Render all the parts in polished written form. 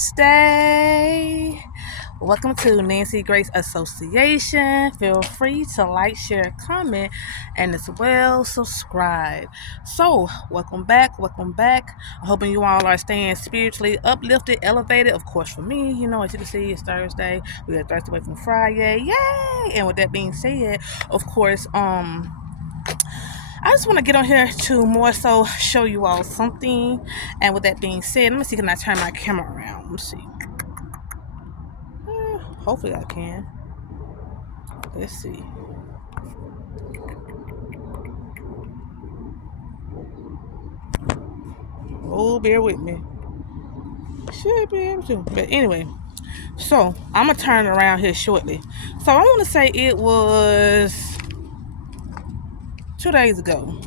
Thursday. Welcome to Nancy Grace Association. Feel free to like, share, comment, and as well subscribe. So, welcome back. I'm hoping you all are staying spiritually uplifted, elevated. Of course, for me, as you can see, it's Thursday. We got Thursday away from Friday. Yay! And with that being said, of course, I just want to get on here to more so show you all something. And with that being said, let me see, can I turn my camera around? Let me see. Hopefully I can. Let's see. Oh, bear with me. Should be able to. But anyway, so I'm going to turn it around here shortly. So I want to say it was 2 days ago.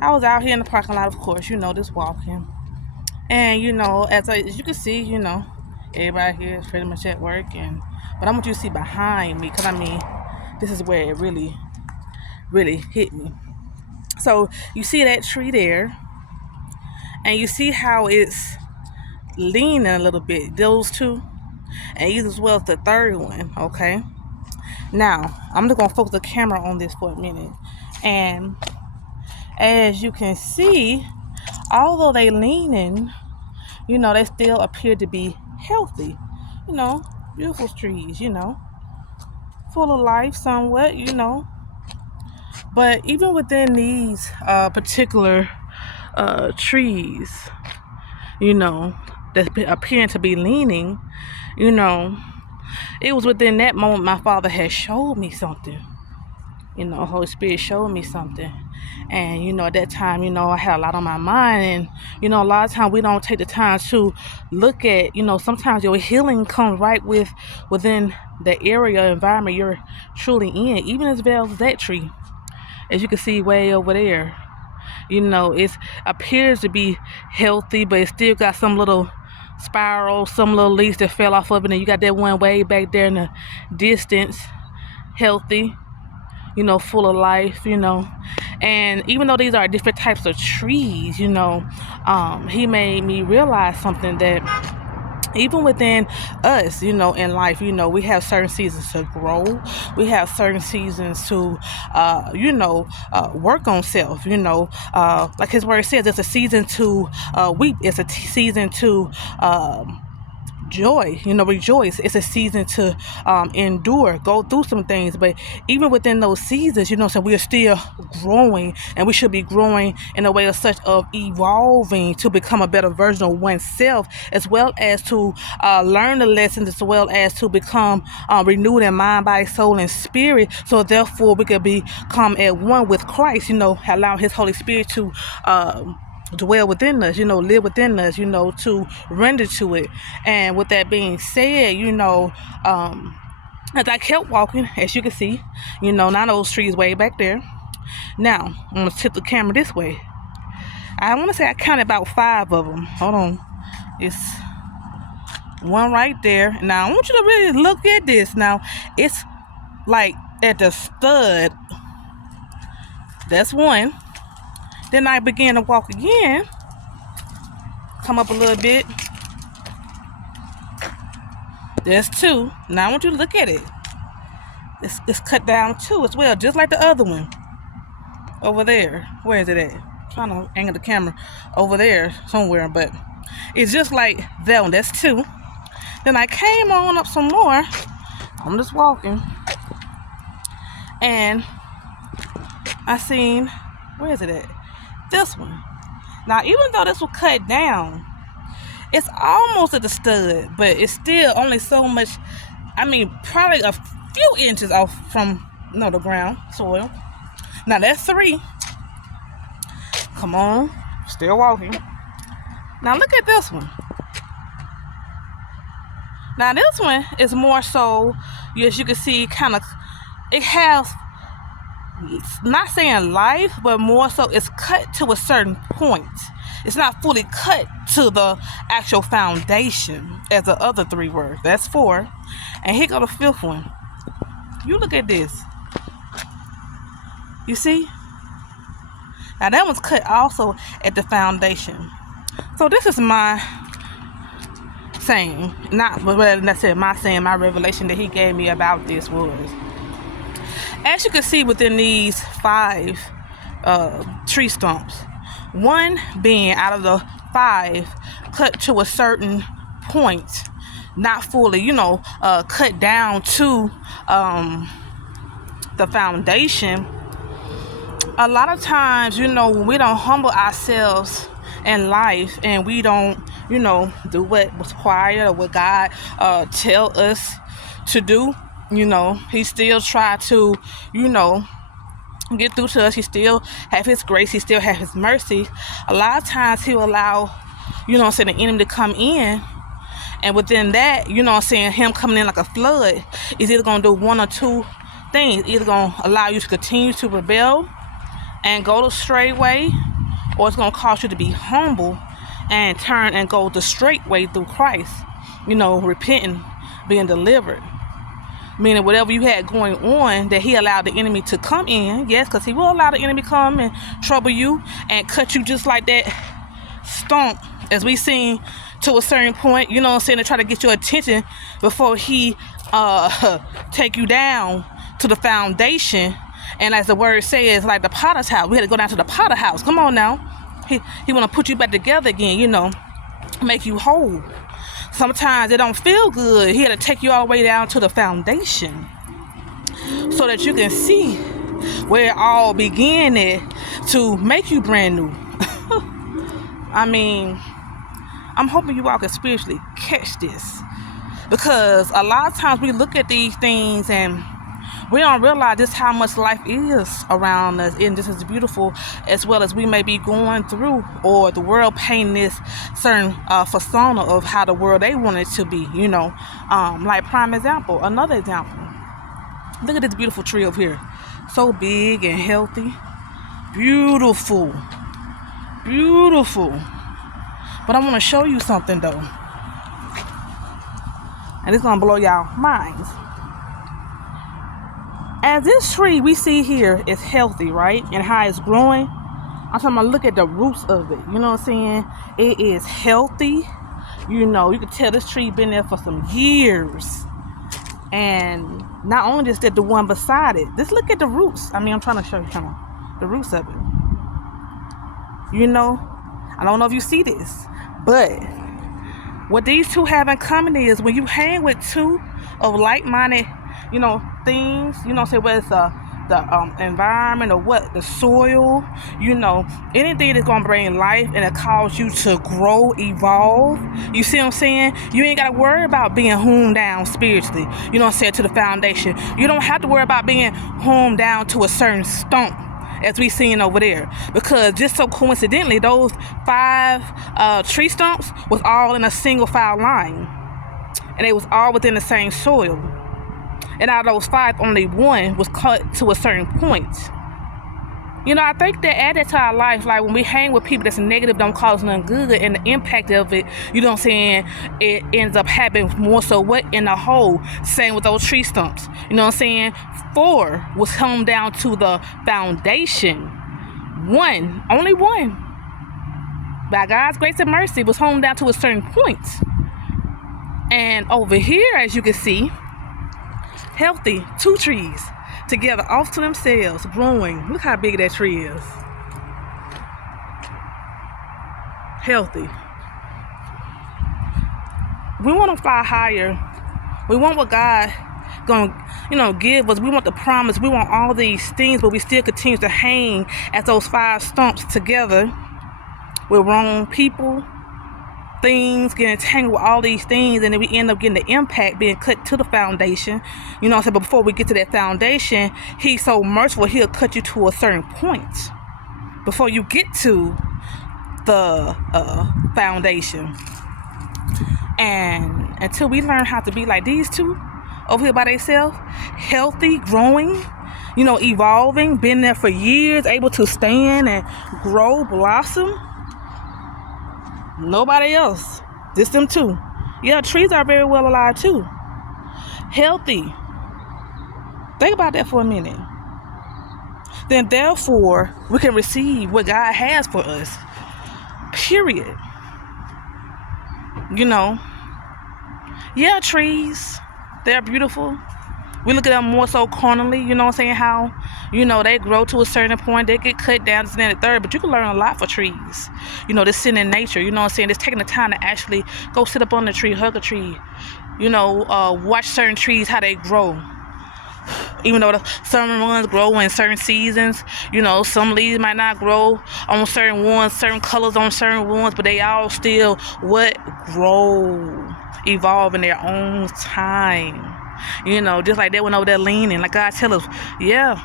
I was out here in the parking lot, of course, just walking. And, as you can see, everybody here is pretty much at work. But I want you to see behind me, because, this is where it really, really hit me. So, you see that tree there, and you see how it's leaning a little bit, those two, and even as well as the third one, okay? Now, I'm just going to focus the camera on this for a minute. And as you can see, although they leaning, they still appear to be healthy. Beautiful trees, full of life somewhat, But even within these particular trees, that appearing to be leaning, it was within that moment my Father had showed me something. Holy Spirit showed me something. And, at that time, I had a lot on my mind. And, a lot of times we don't take the time to look at, sometimes your healing comes right within the area, environment you're truly in, even as well as that tree. As you can see way over there, it appears to be healthy, but it still got some little spiral, some little leaves that fell off of it. And you got that one way back there in the distance, healthy, full of life, And even though these are different types of trees, he made me realize something, that even within us, in life, we have certain seasons to grow. We have certain seasons to, work on self, like his word says, it's a season to weep. It's a season to, joy, rejoice. It's a season to endure, go through some things. But even within those seasons, so we are still growing, and we should be growing in a way of such of evolving to become a better version of oneself, as well as to learn the lessons, as well as to become renewed in mind, body, soul, and spirit. So therefore we could become at one with Christ, allow his Holy Spirit to dwell within us, live within us, to render to it. And with that being said, as I kept walking, as you can see, not those trees way back there. Now, I'm going to tip the camera this way. I want to say I counted about 5 of them. Hold on. It's one right there. Now, I want you to really look at this. Now, it's like at the stud. That's one. Then I began to walk again. Come up a little bit. There's 2. Now I want you to look at it. It's cut down 2 as well, just like the other one. Over there. Where is it at? I'm trying to angle the camera. Over there somewhere, but it's just like that one. That's 2. Then I came on up some more. I'm just walking. And I seen, where is it at? This one. Now, even though this was cut down, it's almost at the stud, but it's still only so much, probably a few inches off from, the ground, soil. Now, that's 3. Come on. Still walking. Now, look at this one. Now, this one is more so, as you can see, it has, not saying life, but more so it's cut to a certain point. It's not fully cut to the actual foundation as the other 3 were. That's 4. And here go the 5th one. You look at this. You see? Now that one's cut also at the foundation. So this is my saying, not well, that's it, my saying, my revelation that he gave me about this was, as you can see within these 5 tree stumps, one being out of the 5 cut to a certain point, not fully, cut down to the foundation. A lot of times, when we don't humble ourselves in life and we don't, do what was required or what God tell us to do, he still try to, get through to us. He still have his grace. He still have his mercy. A lot of times he'll allow, the enemy to come in. And within that, him coming in like a flood is either going to do one or two things. Either going to allow you to continue to rebel and go the straight way, or it's going to cause you to be humble and turn and go the straight way through Christ, repenting, being delivered. Meaning whatever you had going on that he allowed the enemy to come in, yes, because he will allow the enemy to come and trouble you and cut you just like that stump, as we seen, to a certain point, to try to get your attention before he take you down to the foundation. And as the word says, like the potter's house, we had to go down to the potter house. Come on now. He want to put you back together again, make you whole. Sometimes it don't feel good. He had to take you all the way down to the foundation so that you can see where it all began to make you brand new. I mean, I'm hoping you all can spiritually catch this, because a lot of times we look at these things and we don't realize just how much life is around us, and just as beautiful as well as we may be going through, or the world painting this certain persona of how the world they want it to be, like prime example, another example. Look at this beautiful tree over here. So big and healthy. Beautiful. Beautiful. But I want to show you something though. And it's going to blow y'all minds. As this tree we see here is healthy, right? And how it's growing. I'm talking about, look at the roots of it. You know what I'm saying? It is healthy. You can tell this tree been there for some years. And not only is that, the one beside it. Just look at the roots. I mean, I'm trying to show you the roots of it. I don't know if you see this, but what these two have in common is when you hang with two of like-minded, things, say whether it's the environment or what, the soil, anything that's going to bring life and it cause you to grow, evolve. You see what I'm saying? You ain't got to worry about being honed down spiritually, to the foundation. You don't have to worry about being honed down to a certain stump, as we seen over there, because just so coincidentally, those 5 tree stumps was all in a single file line, and they was all within the same soil. And out of those 5, only one was cut to a certain point. I think that added to our life, like when we hang with people that's negative, don't cause nothing good, and the impact of it, it ends up happening more so what in the whole. Same with those tree stumps. 4 was hung down to the foundation. 1, only 1, by God's grace and mercy, was hung down to a certain point. And over here, as you can see, healthy 2 trees together off to themselves, growing. Look how big that tree is. Healthy. We want to fly higher. We want what God gonna give us. We want the promise. We want all these things, but we still continue to hang at those 5 stumps together with wrong people, things, getting tangled with all these things, and then we end up getting the impact being cut to the foundation. But before we get to that foundation, he's so merciful, he'll cut you to a certain point before you get to the foundation. And until we learn how to be like these two over here by themselves, healthy, growing, evolving, been there for years, able to stand and grow, blossom, nobody else, just them two. Yeah, trees are very well alive too. Healthy. Think about that for a minute. Then therefore, we can receive what God has for us. Period. Yeah, trees, they're beautiful. We look at them more so carnally, you know what I'm saying? How, they grow to a certain point, they get cut down to the third, but you can learn a lot for trees. Just sitting in nature, you know what I'm saying? Just taking the time to actually go sit up on the tree, hug a tree, watch certain trees, how they grow. Even though some ones grow in certain seasons, some leaves might not grow on certain ones, certain colors on certain ones, but they all still grow, evolve in their own time. Just like that one over there leaning, like God tell us, yeah,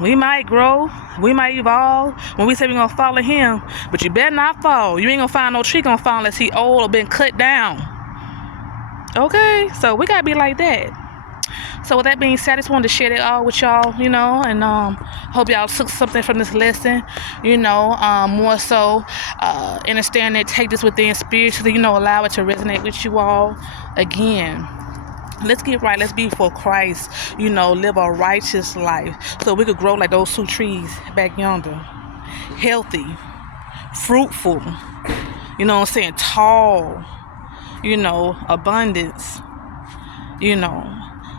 we might grow, we might evolve when we say we're gonna follow him, but you better not fall. You ain't gonna find no tree gonna fall unless he old or been cut down. Okay, so we gotta be like that. So with that being said, I just wanted to share that all with y'all, and hope y'all took something from this lesson, more so understand it, take this within spiritually, allow it to resonate with you all. Again, let's get right, let's be for Christ, live a righteous life so we could grow like those 2 trees back yonder, healthy, fruitful, tall, abundance,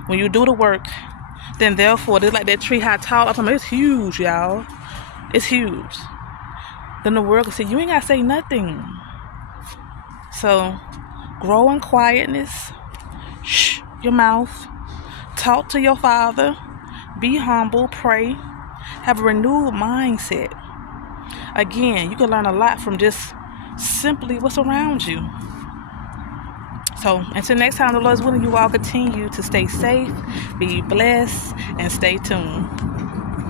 when you do the work, then therefore, just like that tree, how tall, it's huge, y'all. It's huge. Then the world can say, you ain't gotta say nothing. So, grow in quietness. Shh your mouth. Talk to your Father. Be humble. Pray. Have a renewed mindset. Again, you can learn a lot from just simply what's around you. So, until next time, the Lord's willing, you all continue to stay safe, be blessed, and stay tuned.